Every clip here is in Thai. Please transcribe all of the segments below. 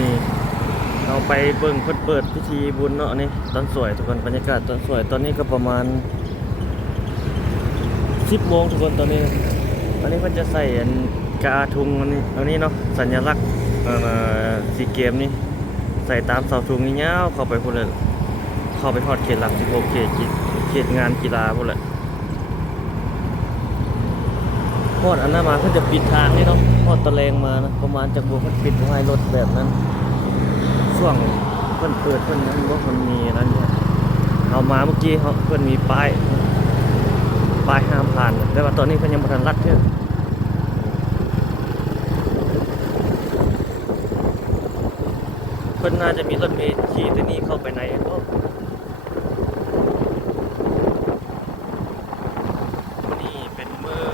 นี่เราไปเบิ่งเพิ่นเปิดพิธีบุญเนาะนี่ตอนสวยทุกคนบรรยากาศตอนสวยตอนนี้ก็ประมาณ10 โมงทุกคนตอนนี้เพิ่นจะใส่อันกาทุงอันนี้เนาะสัญลักษณ์ซีเกมนี่ใส่ตามเสาธงนี่ยาวเข้าไปพุ่นเลยเข้าไปทอดเขตหลัก16เขตงานกีฬาพุ่นแหละพอดอันนั้นมาเพิ่นจะปิดทางนี่เนาะพอดตะแลงมานะประมาณจากบ่เพิ่นปิดบ่ให้รถแบบนั้นช่วงเพิ่นเปิดเพิ่นนั้นบ่มันมีนั้นเนี่ยเอามาเมื่อกี้เพิ่นมีป้ายห้ามผ่านแต่ว่าตอนนี้เพิ่นยังบ่ทันรัดเด้อเพิ่นน่าจะมีรถเมล์ขี่ตัวนี้เข้าไปในก็นี่เป็นมือ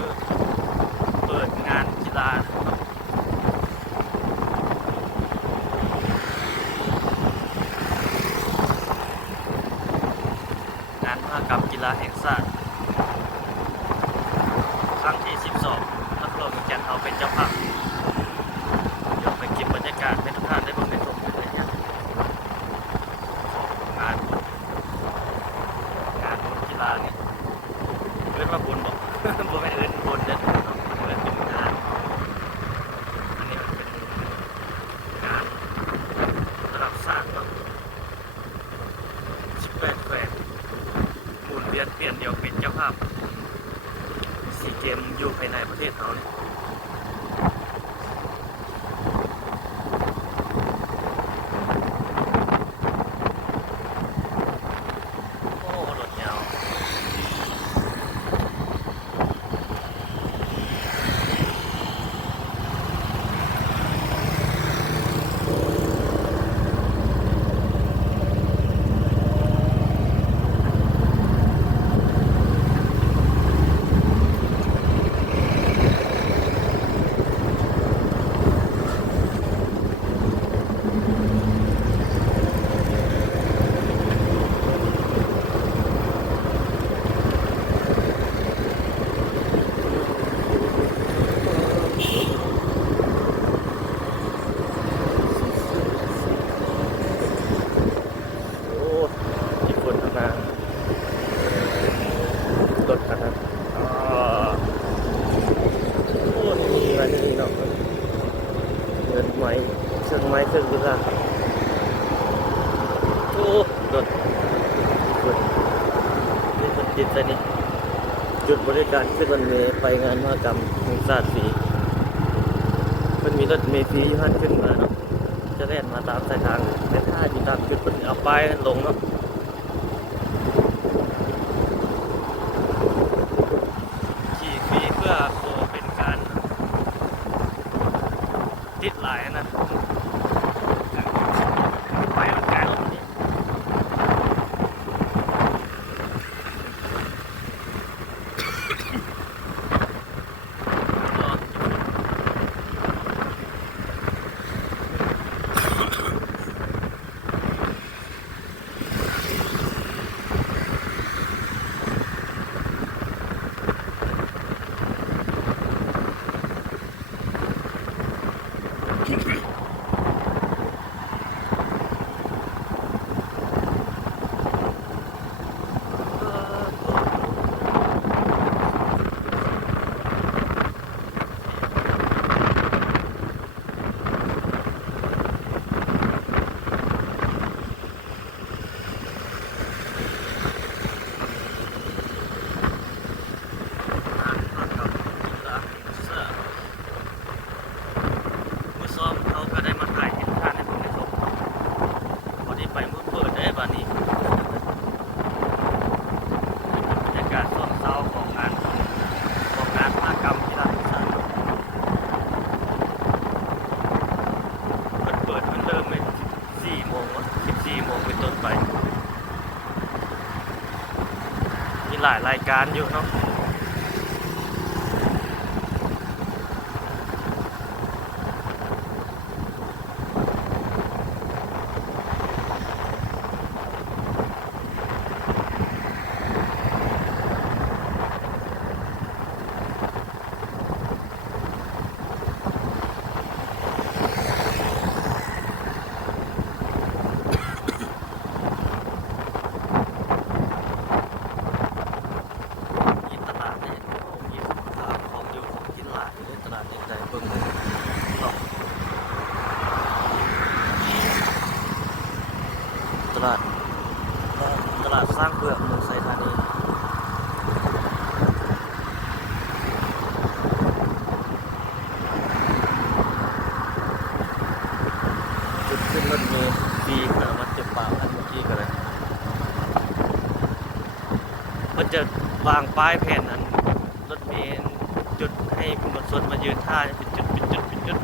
เปิดงานกีฬาครับงานมหกรรมกีฬาแห่งชาติครั้งที่ 12นครขอนแก่นเราเป็นเจ้าภาพเดี๋ยวไปเก็บบรรยากาศให้ทุกท่านได้เบิ่งได้ชมกันเลยเนี่ยงานกีฬานี่เรียกว่าบุญบอก บ่แม่นเอิ้นบุญเด้อเนาะเอิ้นเป็นงานอันนี้มันเป็นงานระดับชาติเนาะ18แขวงหมุนเวียนเปลี่ยนเดียวเป็นเจ้าภาพซีเกมอยู่ภายในประเทศเราเนี่ยโอ้รถยาวโอ้ที่คนข้างหน้ารถคันนั้นโอ้นี่อะไรนี่เนาะเงินไม้เครื่องไม้เครื่องกีฬาโอ้รถคนนี่มันติดแต่นี่จุดบริการขึ้นรถเมล์ไปงานมหกรรมแห่งชาติฟรีมันมีรถเมล์ฟรีอยู่หันขึ้นมาเนาะจะแล่นมาตามสายทางแต่ถ้าอยู่ตามจุดมันเอาป้ายลงเนาะขี่ฟรีเพื่อโคเป็นการติดหลายนะไปมันไกลรถนี่มือซ้อมเขาก็ได้มาถ่ายให้ทุกท่านได้เบิ่งได้ชมพอดีไปมือเปิดได้บัดนี้บรรยากาศช่วงเช้าของงานมหกรรมกีฬาแห่งชาติเปิดเริ่มเลย14 โมงวะ14 โมงเป็นต้นไปมีหลายรายการอยู่เนาะ เพื่อเมืองไซธานีจุดขึ้นรถเมล์ดีกว่ามันจะป่าอันเมื่อกี้กันเลยมันจะวางป้ายแผ่นนั้นรถเมล์จุดให้มวลชนมายืนท่าเป็นจุดเป็นจุดเป็นจุด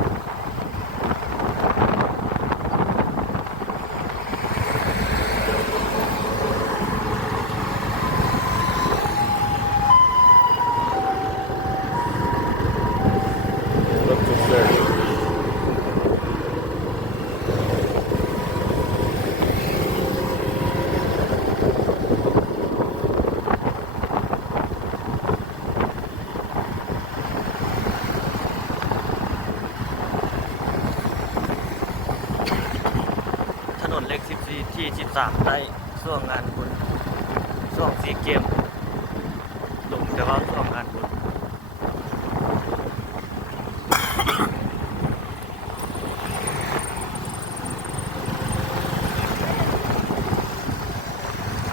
รถฉุกเฉินถนนเล็ก14ที่13ได้ช่วงงานบุญช่วงซีเกมลงแต่ว่าช่วงงานบุญ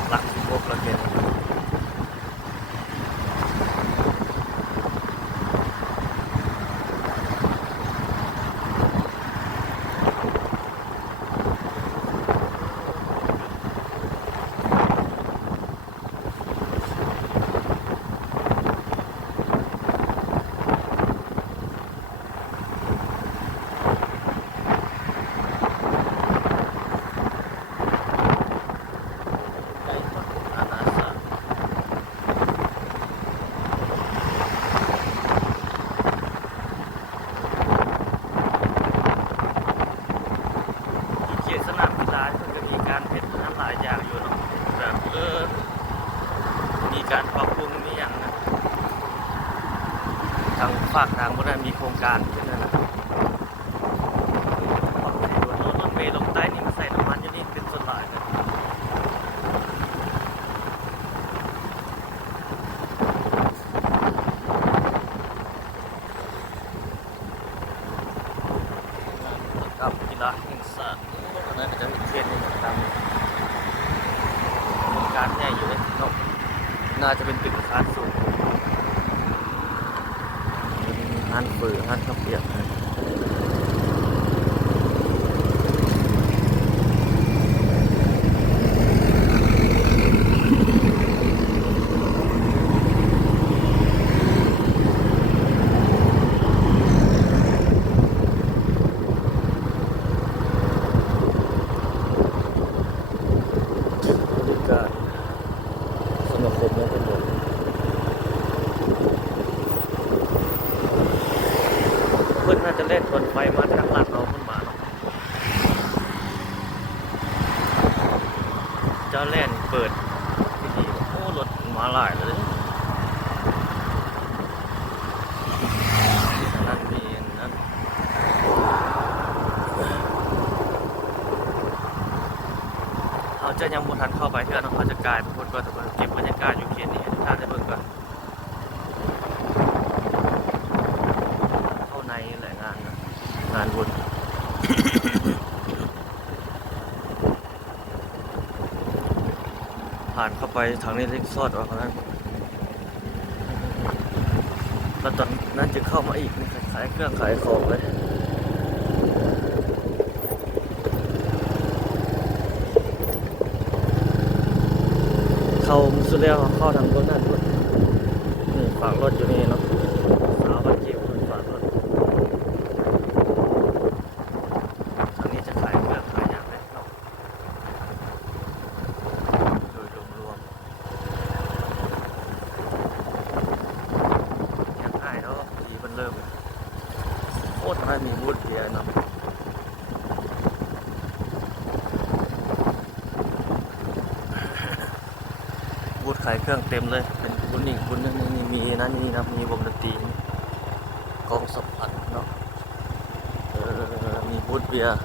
หลัก16แล้วเกมใกล้ต้นอาณาสาที่เขตสนามกีฬามันก็มีการเฮ็ดน้ำหลายอย่างอยู่เนาะแบบมีการปรับปรุงมีอย่างนะทางฝากทางบ่ได้มีโครงการขึ้นนะรถเมล์ลงใต้นี่มาใส่น้ำมันอยู่นี่เป็นส่วนหลายเลยกับกีฬาแห่งชาติอันนั้นก็จะมีเทรนนิ่งตามโครงการใหญ่อยู่เลยเนาะน่าจะเป็นตึกอาคารสูงงานเปิดงานข้าวเปียกนะบริการสมาคมนักตำรวจเพื่อนน่าจะเล่นบนไฟมาทางลาดเราขึ้นมาเนาะจะเล่นเปิดที่นี่โอ้รถมาหลายเลยนั่นมีนั่นเขาจะยังบุทันเข้าไปเพื่อนเขาจะกลายเป็นคนก็จะเก็บบรรยากาศอยู่เขตนี้ให้ทุกท่านได้เบิ่งก่อนเข้าในแหละงานนะงานบุญ ผ่านเข้าไปทางนี้เล็กซอดออกนั้นแล้วตอนนั้นจะเข้ามาอีกนี่ขายเครื่องขายของเลยเข้ามุสเลียเข้าทางบนนั่นด้วยนี่ฝากรถอยู่นี่เนาะสาวบ้านเจียวฝากรถทางนี้จะขายเครื่องขายอย่างไรเนาะโดยรวมๆยังง่ายเนาะดีมันเริ่มโคตรน่ามีบูธเบียร์เนาะบูธขายเครื่องเต็มเลยเป็นบูธนี่บูธนึงนี่มีนั่นนี่นะมีวงดนตรีกองสัมผัสเนาะมีบูธเบียร์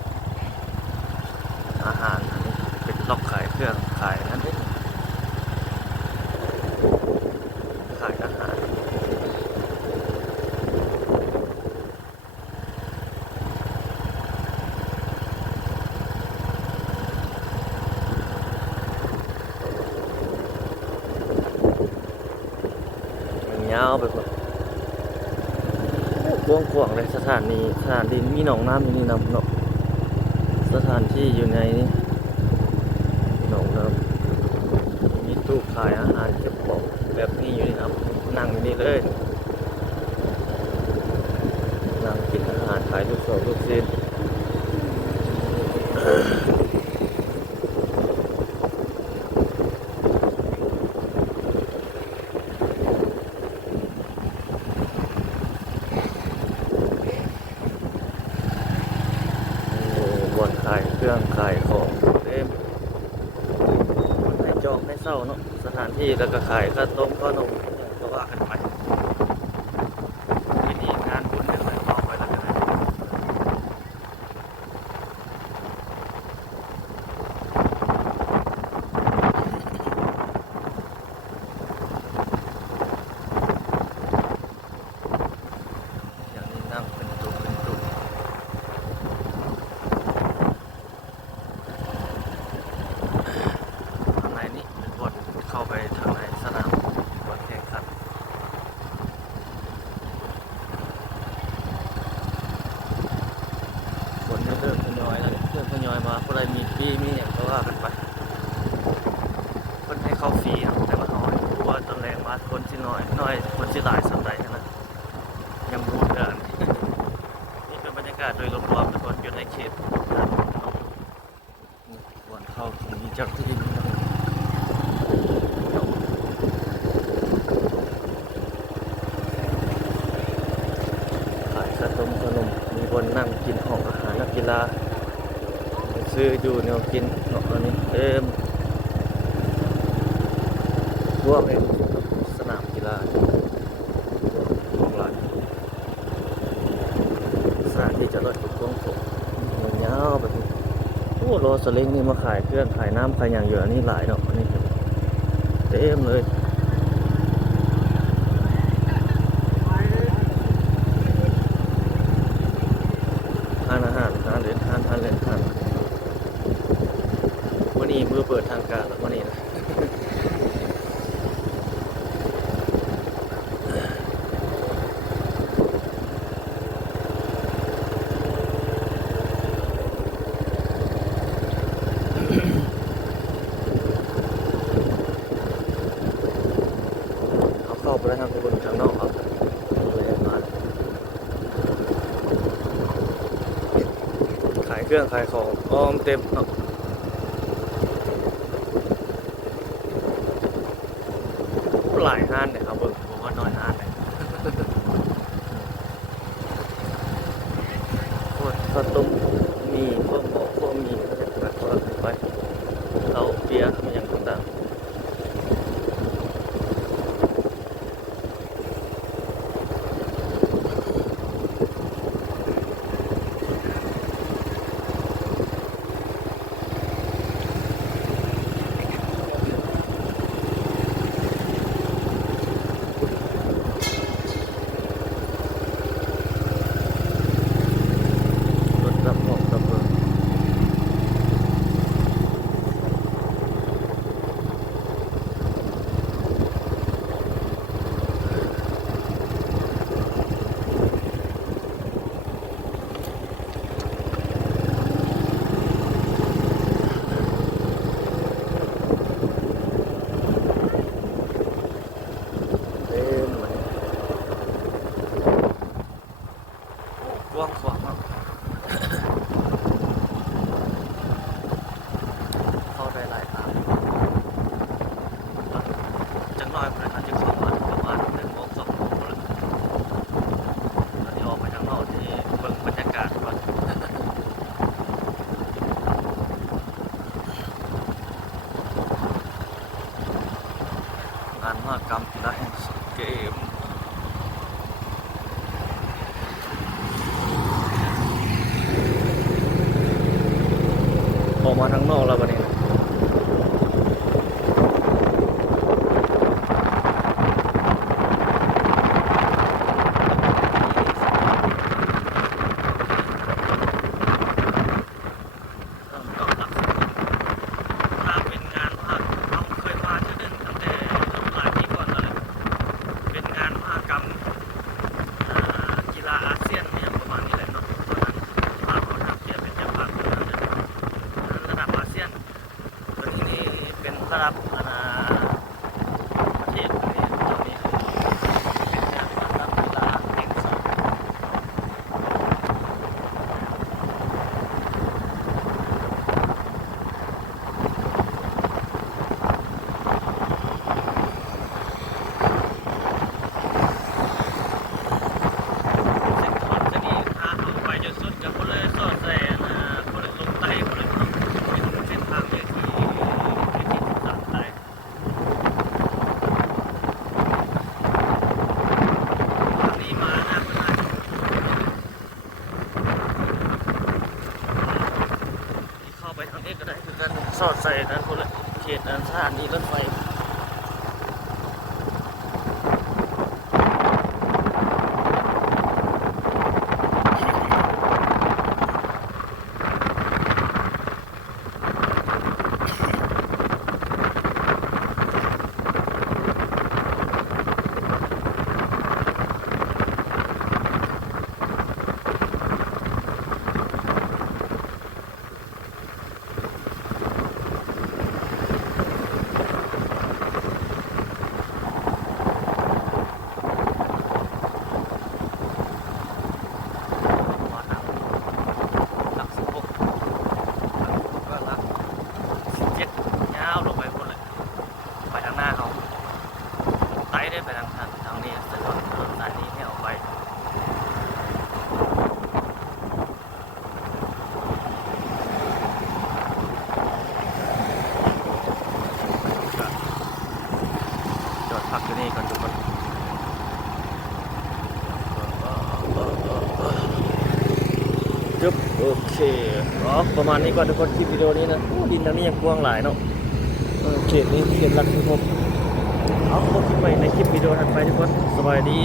อาหารอันนี้เป็นล็อกขายเครื่องขายนั่นเองขายอาหาร ยาวไปหมดกว้างๆเลยสถานีมีหนองน้ำอยู่นี่นำเนาะสถานที่อยู่ในหนองน้ำมีตู้ขายอาหารเก็บของแบบนี้อยู่นี่ครับนั่งอยู่นี่เลยนั่งกินอาหารขายลูกโซ่ลูกชิ้นบ่อนขายเครื่องขายของเต็มให้จองให้เศร้าเนาะสถานที่แล้วก็ขายข้าวต้มข้าวนมก็ว่ากันไปที่นี่งานบุญเนี่ยเลยมองไปแล้วกันนะอย่างนี้นั่งเป็นตุ่มข้างในนี่เป็นบ่อนเข้าไปทางในสนามบ่อนแข่งขัน ฝนเริ่มทยอยแล้วเริ่มทยอยมาคนใดมีฟรีมีอย่างก็ว่ากันไปคนให้เข้าฟรีครับแต่ว่าน้อยเพราะว่าตอนแรกมาคนที่น้อยคนที่หลายสัปดาห์นะยังรู้กันนี่เป็นบรรยากาศโดยรวมๆทุกคนอยู่ในเขตวันเข้าตรงนี้จากที่ดินขายขนมมีคนนั่งกินห้องอาหารนักกีฬาซื้ออยู่แนวกินเนาะตอนนี้เต็มทั่วไปสนามกีฬาของหลายสถานที่จะรถถูกต้องผมยาวแบบนี้โอ้โรสลิงนี่มาขายเครื่องขายน้ำขายอย่างเยอะนี่หลายเนาะอันนี้เต็มเลยทานอาหารทานเล่นวันนี้มือเปิดทางการแล้ววันนี้นะเขาเข้าไปแล้วทางคนข้างนอกครับขายเครื่องขายของอ้อมเต็มเนาะหลายห้านเนี่ยครับผมว่าน้อยห้านเลยพวกข้าวต้มมีพวกหมูพวกมีก็จะแบบว่าไปเราเบียร์มันอย่างต่างๆรถรับของรับเบอร์เต็มเลยกว้างขวางเนาะเข้าได้หลายทางจังน้อยเพื่อนอาจจะเข้ามาประมาณ1 โมง 2 โมงแล้วตอนนี้ออกไปทางนอกที่เบิ่งบรรยากาศก่อนงานมหกรรมกีฬาแห่งเกมออกมาทางนอกแล้ววันนี้ถ้าเป็นงานมหกรรมเราเคยมาที่หนึ่งตั้งแต่หลายปีก่อนแล้วเป็นงานมห ระดับประเทศนี้ตอนนี้เป็นงานระดับกีฬาแห่งชาติสอดใส่นั้นคนละเขตนั้นสถานีรถไฟได้ไปทางนี้แต่ถนนสายนี้ไม่เอาไปจอดพักอยู่นี่ก่อนทุกคนจุ๊บโอเคประมาณนี้ก่อนทุกคนคลิปวิดีโอนี้นะดินทางนี้ยังกว้างหลายเนาะเขตนี้เขตหลักที่ผมเอาพบกันใหม่ในคลิปวิดีโอถัดไปทุกคนสบายดี